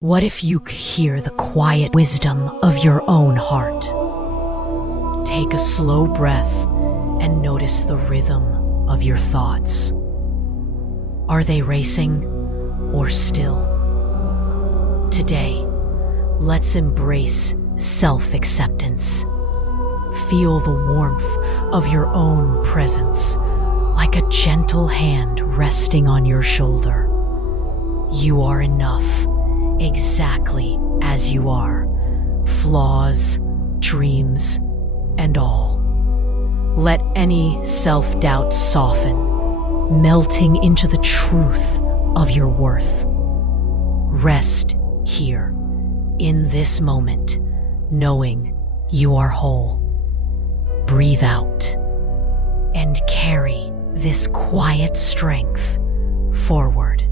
What if you could hear the quiet wisdom of your own heart? Take a slow breath and notice the rhythm of your thoughts. Are they racing or still? Today, let's embrace self-acceptance. Feel the warmth of your own presence, like a gentle hand resting on your shoulder. You are enough, exactly as you are, flaws, dreams, and all. Let any self-doubt soften, melting into the truth of your worth. Rest here, in this moment, knowing you are whole. Breathe out and carry this quiet strength forward.